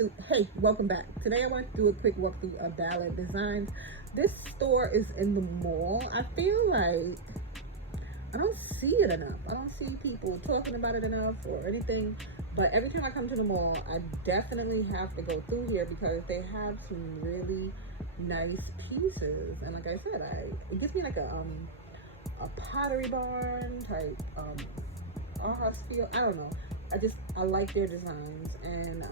Hey, welcome back. Today I want to do a quick walkthrough of Ballard Designs. This store is in the mall. I feel like I don't see it enough. I don't see people talking about it enough or anything. But every time I come to the mall, I definitely have to go through here because they have some really nice pieces. And like I said, it gives me like a pottery barn type art house feel. I don't know. I like their designs, and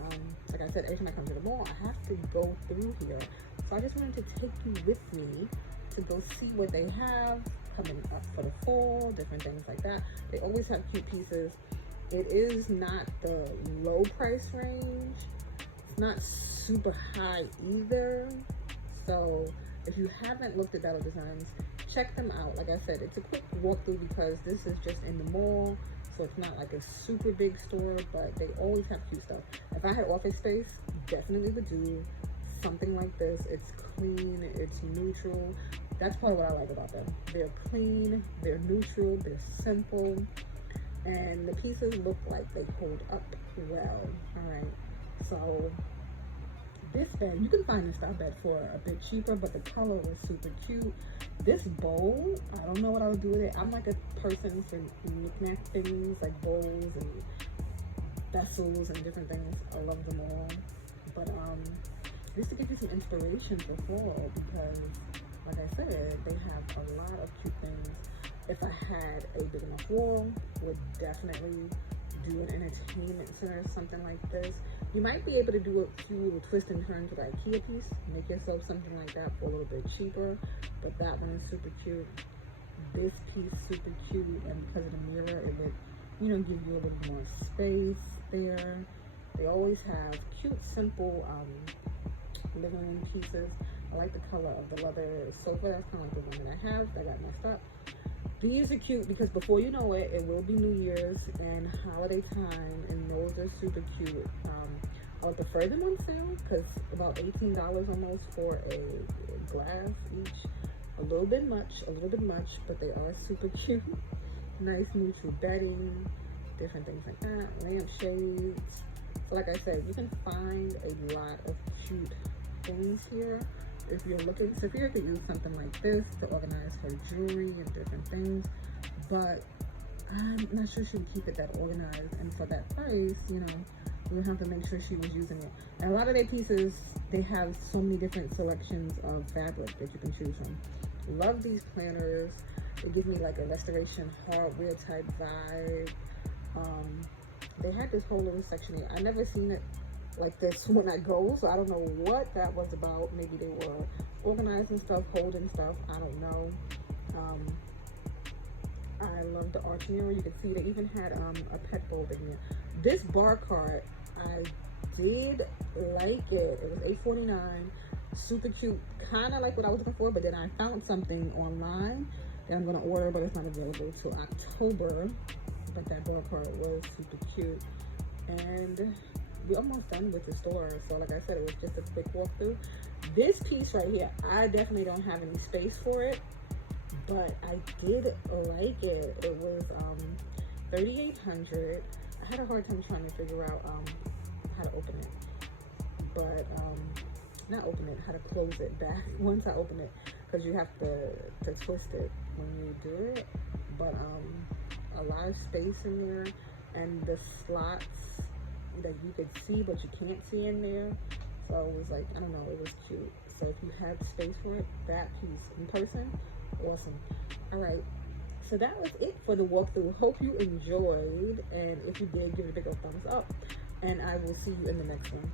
like I said, every time I come to the mall, I have to go through here. So I just wanted to take you with me to go see what they have coming up for the fall, different things like that. They always have cute pieces. It is not the low price range. It's not super high either. So if you haven't looked at Ballard Designs, check them out. Like I said, it's a quick walkthrough because this is just in the mall. So it's not like a super big store, but they always have cute stuff. If I had office space, definitely would do something like this. It's clean, it's neutral. That's part of what I like about them. They're clean, they're neutral, they're simple, and the pieces look like they hold up well. All right, so this bed, you can find this style bed for a bit cheaper, but the color was super cute. This bowl, I don't know what I would do with it. I'm like a person for knick-knack things, like bowls and vessels and different things. I love them all. But just to give you some inspiration for fall, because like I said, they have a lot of cute things. If I had a big enough wall, would definitely do an entertainment center, something like this. You might be able to do a few little twists and turns with an IKEA piece. Make yourself something like that for a little bit cheaper. But that one is super cute. This piece super cute, and because of the mirror, it would, give you a little more space there. They always have cute, simple living room pieces. I like the color of the leather sofa. That's kind of like the one that I have that got messed up. These are cute because before you know it, it will be New Year's and holiday time, and those are super cute. I would prefer them on sale because about $18 almost for a glass each. A little bit much, but they are super cute. Nice neutral bedding, different things like that, lampshades. So like I said, you can find a lot of cute things here. If you're looking, Sophia could use something like this to organize her jewelry and different things, but I'm not sure she would keep it that organized. And for that price, we would have to make sure she was using it. And a lot of their pieces, they have so many different selections of fabric that you can choose from. Love these planners. It gives me like a restoration hardware type vibe. They had this whole little section here. I never seen it like this when I go, so I don't know what that was about. Maybe they were organizing stuff, holding stuff, I don't know. I love the arch mirror. You can see they even had a pet bowl in here. This bar cart, I did like it. It was $8.49, super cute, kind of like what I was looking for, but then I found something online that I'm gonna order, but it's not available till October. But that bar cart was super cute. And we're almost done with the store. So like I said, it was just a quick walkthrough. This piece right here, I definitely don't have any space for it, but I did like it. It was $3,800. I had a hard time trying to figure out how to open it, but not open it, how to close it back once I open it, because you have to twist it when you do it. But a lot of space in there, and the slots that you could see but you can't see in there. So it was like, I don't know, it was cute. So if you have space for it, that piece in person, awesome. All right, so that was it for the walkthrough. Hope you enjoyed, and if you did, give it a big old thumbs up, and I will see you in the next one.